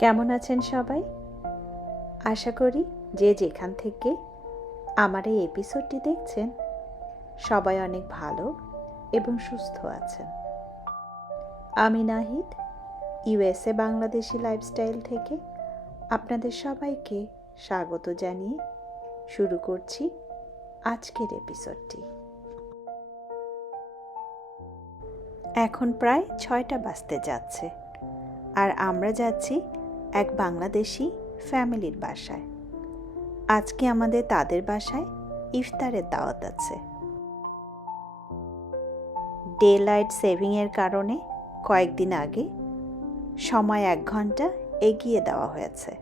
কেমন আছেন সবাই? আশা করি যে যেখান থেকে আমার এই এপিসোডটি দেখছেন সবাই অনেক ভালো এবং সুস্থ আছেন। আমি নাহিদ, ইউএসএ বাংলাদেশি লাইফস্টাইল থেকে আপনাদের সবাইকে স্বাগত জানিয়ে শুরু করছি আজকের এপিসোডটি। এখন প্রায় 6টা বাজতে যাচ্ছে আর আমরা যাচ্ছি এক বাংলাদেশি ফ্যামিলির বাসায়। আজকে আমাদের তাদের বাসায় ইফতারের দাওয়াত আছে। ডে লাইট সেভিংয়ের কারণে কয়েকদিন আগে সময় 1 ঘন্টা এগিয়ে দেওয়া হয়েছে,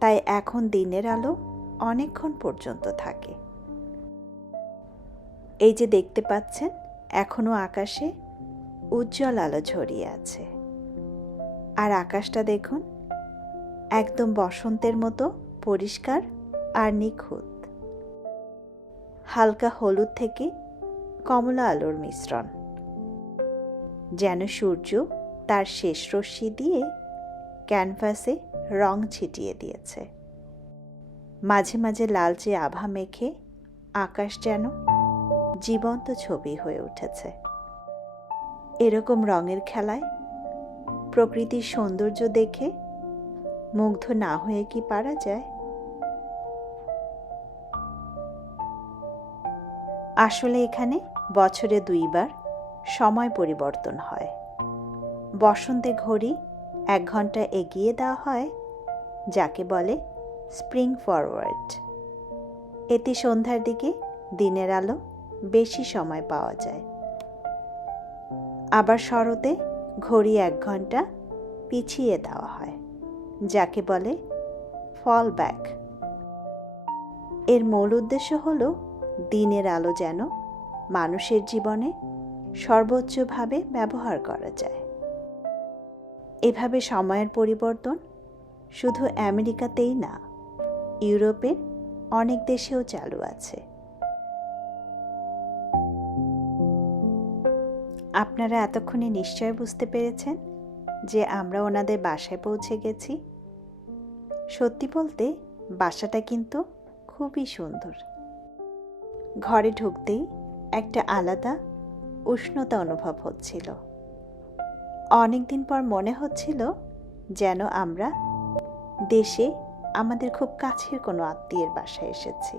তাই এখন দিনের আলো অনেকক্ষণ পর্যন্ত থাকে। এই যে দেখতে পাচ্ছেন, এখনো আকাশে উজ্জ্বল আলো ছড়িয়ে আছে। আর আকাশটা দেখুন, একদম বসন্তের মতো পরিষ্কার আর নিখুঁত। হালকা হলুদ থেকে কমলা আলোর মিশ্রণ, যেন সূর্য তার শেষ রশ্মি দিয়ে ক্যানভাসে রং ছিটিয়ে দিয়েছে। মাঝে মাঝে লালচে আভা মেখে আকাশ যেন জীবন্ত ছবি হয়ে উঠেছে। এরকম রঙের খেলায় প্রকৃতির সৌন্দর্য দেখে মুগ্ধ না হয়ে কি পারা যায়? আসলে এখানে বছরে 2 বার সময় পরিবর্তন হয়। বসন্তে ঘড়ি 1 ঘন্টা এগিয়ে দেওয়া হয়, যাকে বলে স্প্রিং ফরওয়ার্ড। এতে সন্ধ্যার দিকে দিনের আলো বেশি সময় পাওয়া যায়। আবার শরতে ঘড়ি 1 ঘন্টা পিছিয়ে দেওয়া হয়, যাকে বলে ফল ব্যাক। এর মূল উদ্দেশ্য হল দিনের আলো যেন মানুষের জীবনে সর্বোচ্চভাবে ব্যবহার করা যায়। এভাবে সময়ের পরিবর্তন শুধু আমেরিকাতেই না, ইউরোপের অনেক দেশেও চালু আছে। আপনারা এতক্ষণে নিশ্চয় বুঝতে পেরেছেন যে আমরা ওনাদের বাসায় পৌঁছে গেছি। সত্যি বলতে বাসাটা কিন্তু খুবই সুন্দর। ঘরে ঢুকতেই একটা আলাদা উষ্ণতা অনুভব হচ্ছিল। অনেকদিন পর মনে হচ্ছিল যেন আমরা দেশে আমাদের খুব কাছের কোনো আত্মীয়ের বাসায় এসেছি।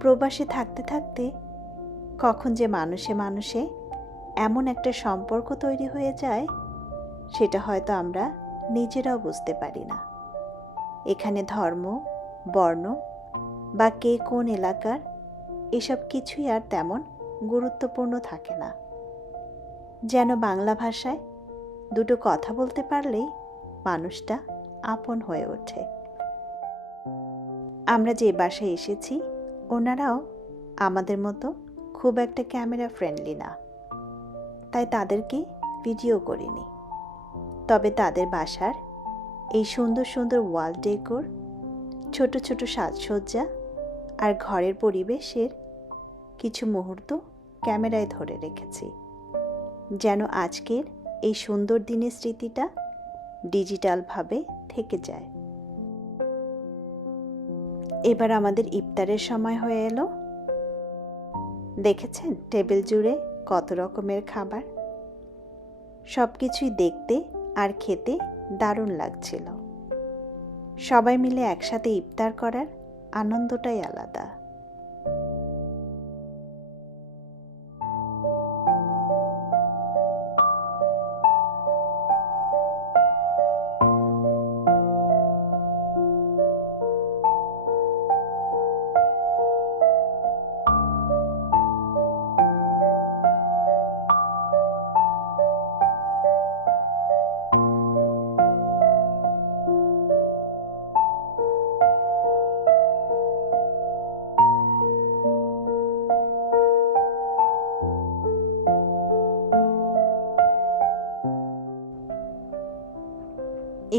প্রবাসে থাকতে থাকতে কখন যে মানুষে মানুষে এমন একটা সম্পর্ক তৈরি হয়ে যায়, সেটা হয়তো আমরা নিজেরাও বুঝতে পারি না। এখানে ধর্ম, বর্ণ বা কে কোন এলাকার এসব কিছুই আর তেমন গুরুত্বপূর্ণ থাকে না। যেন বাংলা ভাষায় 2টো কথা বলতে পারলেই মানুষটা আপন হয়ে ওঠে। আমরা যে বাসায় এসেছি, ওনারাও আমাদের মতো খুব একটা ক্যামেরা ফ্রেন্ডলি না, তাই তাদেরকে ভিডিও করিনি। তবে তাদের বাসার এই সুন্দর সুন্দর ওয়াল ডেকোর, ছোট ছোট সাজসজ্জা আর ঘরের পরিবেশের কিছু মুহূর্ত ক্যামেরায় ধরে রেখেছি, যেন আজকের এই সুন্দর দিনের স্মৃতিটা ডিজিটালভাবে থেকে যায়। এবার আমাদের ইফতারের সময় হয়ে এলো। দেখেছেন টেবিল জুড়ে কত রকমের খাবার। সব কিছুই দেখতে আর খেতে দারুণ লাগছিল। সবাই মিলে একসাথে ইফতার করার আনন্দটাই আলাদা।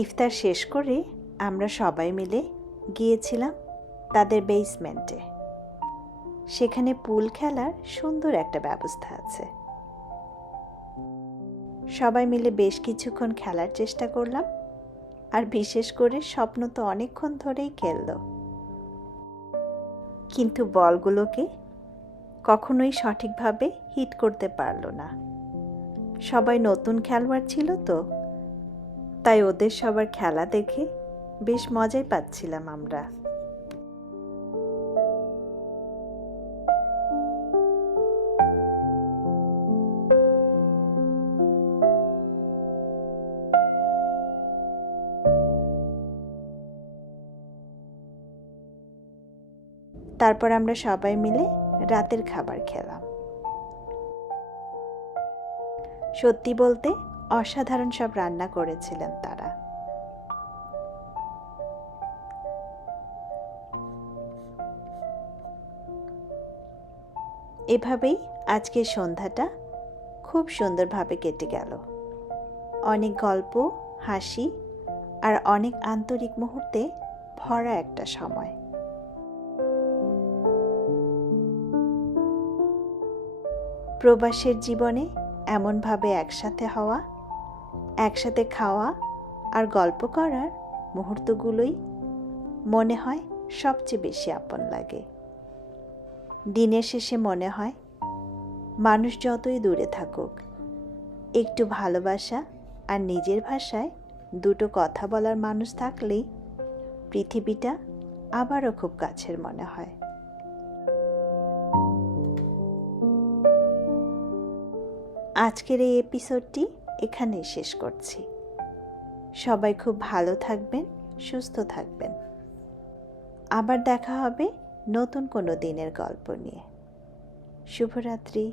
ইফতার শেষ করে আমরা সবাই মিলে গিয়েছিলাম তাদের বেসমেন্টে। সেখানে পুল খেলার সুন্দর একটা ব্যবস্থা আছে। সবাই মিলে বেশ কিছুক্ষণ খেলার চেষ্টা করলাম, আর বিশেষ করে স্বপ্ন তো অনেকক্ষণ ধরেই খেলল, কিন্তু বলগুলোকে কখনোই সঠিকভাবে হিট করতে পারল না। সবাই নতুন খেলোয়াড় ছিল তো, তাই ওদের সবার খেলা দেখে বেশ মজাই পাচ্ছিলাম আমরা। তারপর আমরা সবাই মিলে রাতের খাবার খেলাম। সত্যি বলতে অসাধারণ সব রান্না করেছিলেন তারা। এভাবেই আজকের সন্ধ্যাটা খুব সুন্দরভাবে কেটে গেল। অনেক গল্প, হাসি আর অনেক আন্তরিক মুহূর্তে ভরা একটা সময়। প্রবাসের জীবনে এমনভাবে একসাথে হওয়া, একসাথে খাওয়া আর গল্প করার মুহূর্তগুলোই মনে হয় সবচেয়ে বেশি আপন লাগে। দিনের শেষে মনে হয় মানুষ যতই দূরে থাকুক, একটু ভালোবাসা আর নিজের ভাষায় দুটো কথা বলার মানুষ থাকলেই পৃথিবীটা আবারও খুব কাছের মনে হয়। আজকের এই এপিসোডটি এখানেই শেষ করছি। সবাই খুব ভালো থাকবেন, সুস্থ থাকবেন। আবার দেখা হবে নতুন কোনো দিনের গল্প নিয়ে। শুভরাত্রি।